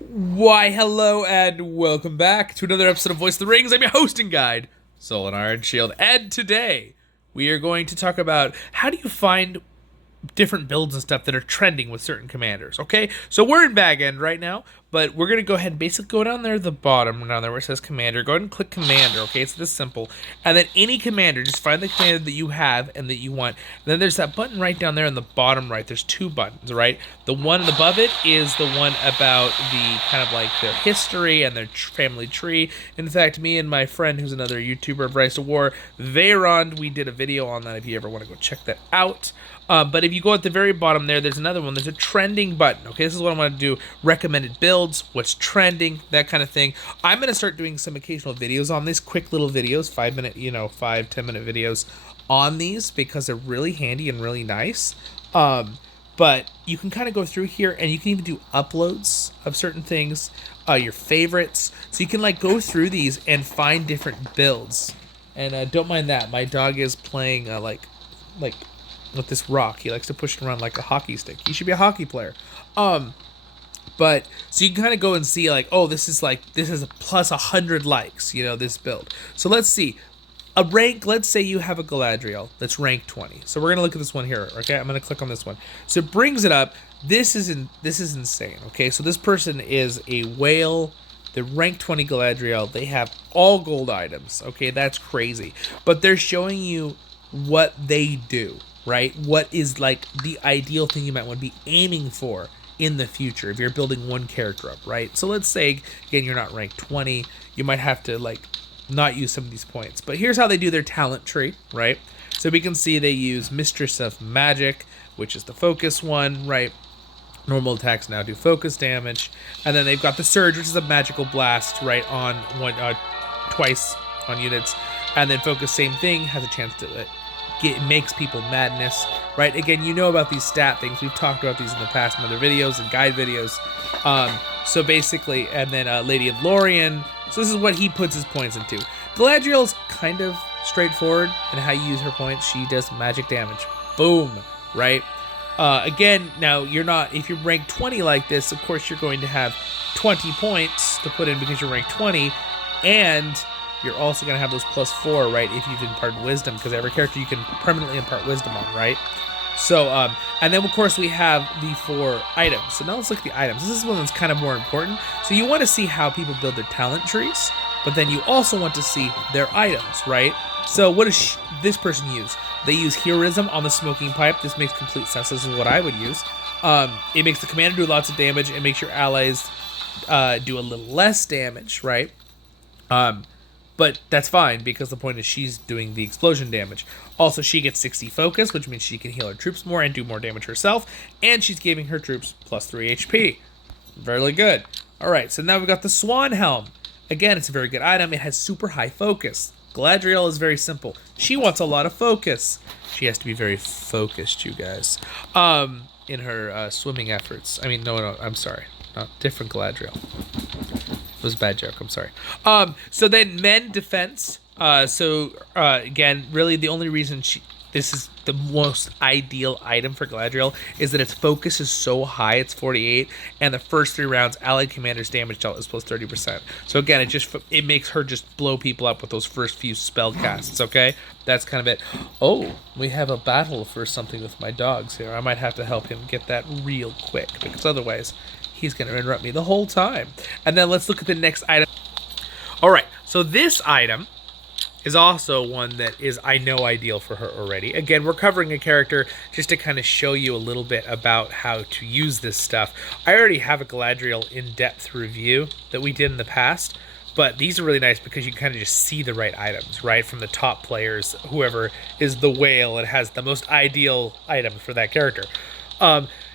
Why, hello and welcome back to another episode of Voice of the Rings. I'm your hosting guide, Zollin Ironshield, and today we are going to talk about how do you find different builds and stuff that are trending with certain commanders, okay? So we're in Bag End right now, but we're going to go ahead and basically go down there at the bottom, down there where it says Commander. Go ahead and click Commander, okay? It's this simple. And then any commander, just find the commander that you have and that you want. And then there's that button right down there in the bottom right. There's two buttons, right? The one above it is the one about the kind of like their history and their family tree. In fact, me and my friend, who's another YouTuber of RiseToWar, Veyron, we did a video on that if you ever want to go check that out. But if you go at the very bottom there's another one. There's a trending button. Okay, this is what I want to do. Recommended builds, what's trending, that kind of thing. I'm going to start doing some occasional videos on these, quick little videos, 5-minute, 5-10-minute videos on these because they're really handy and really nice. But you can kind of go through here and you can even do uploads of certain things, your favorites. So you can like go through these and find different builds. And don't mind that. My dog is playing like with this rock. He likes to push it around like a hockey stick. He should be a hockey player. But so you can kind of go and see like, oh, this is a plus 100 likes, this build. So let's see. A rank, let's say you have a Galadriel that's rank 20. So we're going to look at this one here, okay? I'm going to click on this one. So it brings it up. This is insane, okay? So this person is a whale. The rank 20 Galadriel. They have all gold items, okay? That's crazy. But they're showing you what they do, right? What is like the ideal thing you might want to be aiming for in the future if you're building one character up, right? So let's say, again, you're not ranked 20. You might have to like not use some of these points. But here's how they do their talent tree, right? So we can see they use Mistress of Magic, which is the focus one, right? Normal attacks now do focus damage. And then they've got the Surge, which is a magical blast, right, on one twice on units. And then focus, same thing, has a chance to makes people madness, right? Again, you know about these stat things. We've talked about these in the past in other videos and guide videos. So basically, and then Lady of Lorien. So this is what he puts his points into. Galadriel's kind of straightforward in how you use her points. She does magic damage. Boom, right? Again, now if you're ranked 20 like this, of course you're going to have 20 points to put in because you're ranked 20, and you're also going to have those +4, right, if you've imparted wisdom, because every character you can permanently impart wisdom on, right? So, and then, of course, we have the 4 items. So now let's look at the items. This is one that's kind of more important. So you want to see how people build their talent trees, but then you also want to see their items, right? So what does this person use? They use Heroism on the Smoking Pipe. This makes complete sense. This is what I would use. It makes the commander do lots of damage. It makes your allies do a little less damage, right? But that's fine because the point is she's doing the explosion damage. Also, she gets 60 focus, which means she can heal her troops more and do more damage herself. And she's giving her troops +3 HP. Very good. All right, so now we've got the Swan Helm. Again, it's a very good item. It has super high focus. Galadriel is very simple. She wants a lot of focus. She has to be very focused, you guys, in her swimming efforts. I mean, no, I'm sorry. Not different Galadriel. It was a bad joke, I'm sorry. So then men defense. Again, really the only reason this is the most ideal item for Galadriel is that its focus is so high, it's 48, and the first 3 rounds allied commander's damage dealt is +30%. So again, it makes her just blow people up with those first few spell casts, okay? That's kind of it. Oh, we have a battle for something with my dogs here. I might have to help him get that real quick, because otherwise he's going to interrupt me the whole time. And then let's look at the next item. All right, so this item is also one that is, I know, ideal for her already. Again, we're covering a character just to kind of show you a little bit about how to use this stuff. I already have a Galadriel in-depth review that we did in the past, but these are really nice because you can kind of just see the right items, right? From the top players, whoever is the whale and has the most ideal item for that character.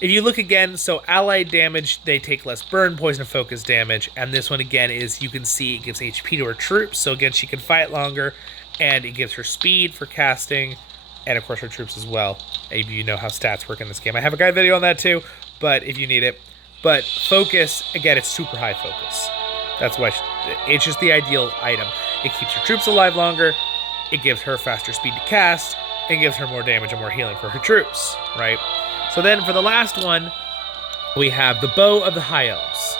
If you look again, so allied damage, they take less burn, poison, and focus damage. And this one, again, is you can see it gives HP to her troops. So, again, she can fight longer. And it gives her speed for casting. And, of course, her troops as well. If you know how stats work in this game. I have a guide video on that, too. But if you need it. But focus, again, it's super high focus. That's why it's just the ideal item. It keeps her troops alive longer. It gives her faster speed to cast. And gives her more damage and more healing for her troops, right? So then for the last one, we have the Bow of the High Elves.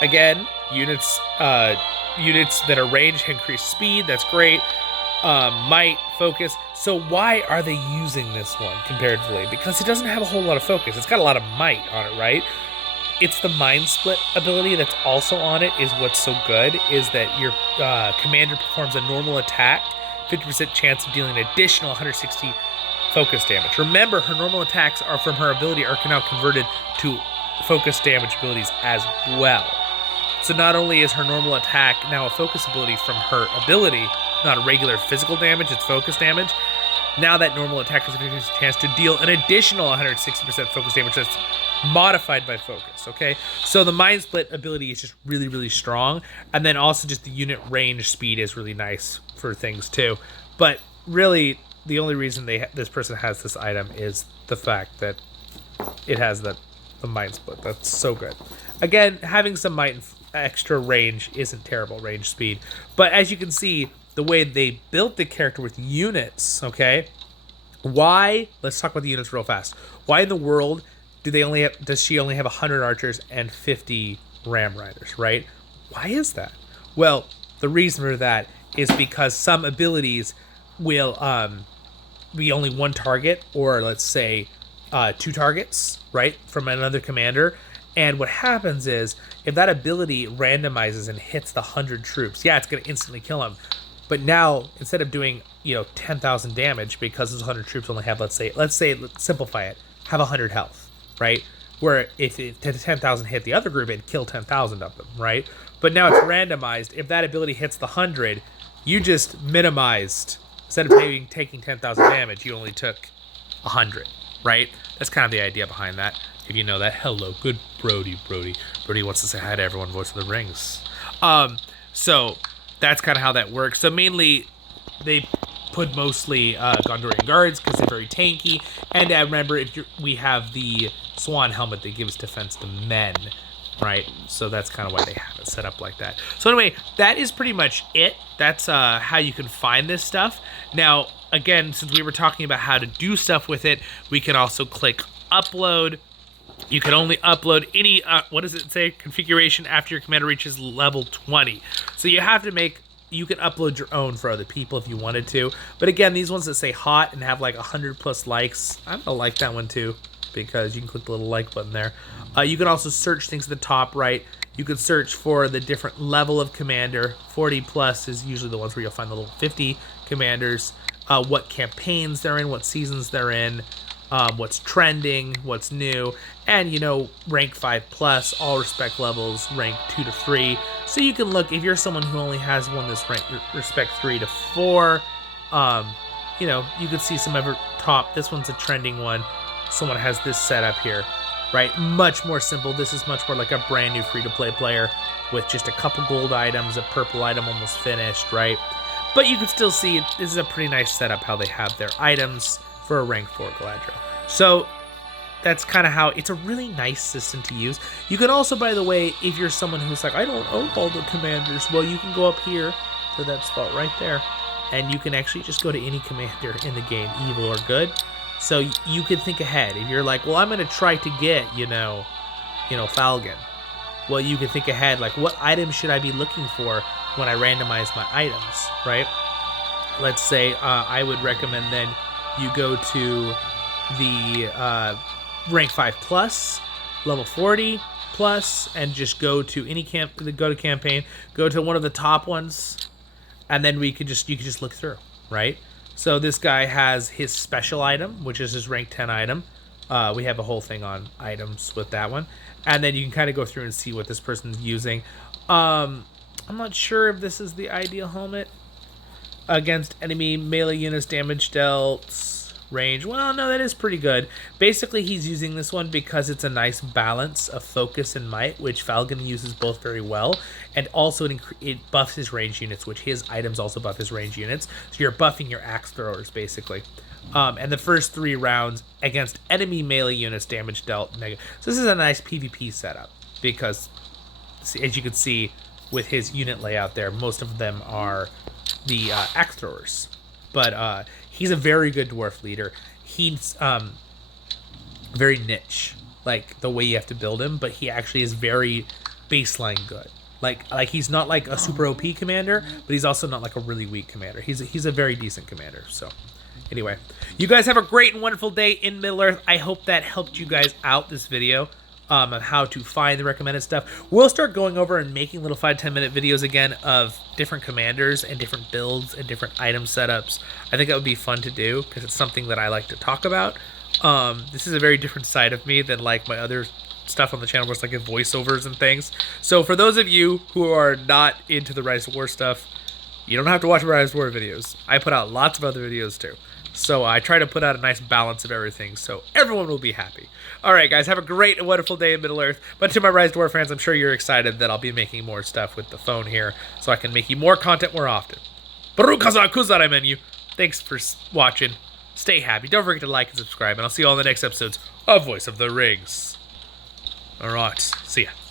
Again, units that are ranged increase speed. That's great. Might, focus. So why are they using this one comparatively? Because it doesn't have a whole lot of focus. It's got a lot of might on it, right? It's the Mind Split ability that's also on it is what's so good, is that your commander performs a normal attack, 50% chance of dealing an additional 160 focus damage. Remember, her normal attacks are from her ability are now converted to focus damage abilities as well. So not only is her normal attack now a focus ability from her ability, not a regular physical damage, it's focus damage. Now that normal attack has a chance to deal an additional 160% focus damage that's modified by focus, okay? So the Mind Split ability is just really, really strong. And then also just the unit range speed is really nice for things too. But really, the only reason this person has this item is the fact that it has the Mind Split. That's so good. Again, having some might and extra range isn't terrible, range speed. But as you can see, the way they built the character with units, okay? Why? Let's talk about the units real fast. Why in the world does she only have 100 archers and 50 ram riders, right? Why is that? Well, the reason for that is because some abilities will be only one target, or let's say 2 targets, right, from another commander. And what happens is, if that ability randomizes and hits the 100 troops, yeah, it's going to instantly kill them. But now, instead of doing, 10,000 damage, because those 100 troops only have, let's simplify it, have 100 health, right? Where if 10,000 hit the other group, it'd kill 10,000 of them, right? But now it's randomized. If that ability hits the 100, you just minimized, instead of taking 10,000 damage, you only took 100, right? That's kind of the idea behind that. If you know that, hello, good Brody. Brody wants to say hi to everyone, Voice of the Rings. So that's kind of how that works. So mainly, they put mostly Gondorian guards because they're very tanky. And remember, we have the Swan helmet that gives defense to men, right? So that's kind of why they have it set up like that. So anyway, that is pretty much it. That's how you can find this stuff. Now, again, since we were talking about how to do stuff with it, we can also click upload. You can only upload any, what does it say? Configuration after your commander reaches level 20. So you have to you can upload your own for other people if you wanted to. But again, these ones that say hot and have like 100 plus likes, I'm gonna like that one too, because you can click the little like button there. You can also search things at the top right. You can search for the different level of commander. 40 plus is usually the ones where you'll find the little 50 commanders. What campaigns they're in, what seasons they're in. What's trending, what's new, and rank 5 plus, all respect levels, rank 2 to 3. So you can look, if you're someone who only has one that's ranked respect 3 to 4, you could see some of top. This one's a trending one. Someone has this setup here, right? Much more simple. This is much more like a brand new free-to-play player with just a couple gold items, a purple item almost finished, right? But you can still see this is a pretty nice setup how they have their items for a rank 4 Galadriel. So that's kind of how it's a really nice system to use. You can also, by the way, if you're someone who's like, I don't own all the commanders, well, you can go up here to that spot right there, and you can actually just go to any commander in the game, evil or good. So you can think ahead. If you're like, well, I'm going to try to get, Falcon. Well, you can think ahead, like, what items should I be looking for when I randomize my items, right? Let's say I would recommend then you go to the rank 5 plus, level 40 plus, and just go to any campaign, go to one of the top ones, and then you could just look through, right? So this guy has his special item, which is his rank 10 item. We have a whole thing on items with that one, and then you can kind of go through and see what this person's using. I'm not sure if this is the ideal helmet. Against enemy melee units, damage dealt, range. Well, no, that is pretty good. Basically, he's using this one because it's a nice balance of focus and might, which Falcon uses both very well. And also, it buffs his range units, which his items also buff his range units. So you're buffing your axe throwers, basically. And the first 3 rounds against enemy melee units, damage dealt, negative. So this is a nice PvP setup because, as you can see with his unit layout there, most of them are the axe throwers, but he's a very good dwarf leader. He's very niche, like the way you have to build him, but he actually is very baseline good. Like he's not like a super OP commander, but he's also not like a really weak commander. He's a very decent commander. So anyway, you guys have a great and wonderful day in Middle-earth. I hope that helped you guys out, this video, on how to find the recommended stuff. We'll start going over and making little 5-10 minute videos again of different commanders and different builds and different item setups. I think that would be fun to do because it's something that I like to talk about. This is a very different side of me than like my other stuff on the channel where it's like voiceovers and things. So for those of you who are not into the RiseToWar stuff, you don't have to watch my RiseToWar videos. I put out lots of other videos too. So I try to put out a nice balance of everything so everyone will be happy. Alright guys, have a great and wonderful day in Middle-earth. But to my RiseToWar fans, I'm sure you're excited that I'll be making more stuff with the phone here so I can make you more content more often. Barukazakuzare menu. Thanks for watching. Stay happy. Don't forget to like and subscribe, and I'll see you all in the next episodes of Voice of the Rings. Alright, see ya.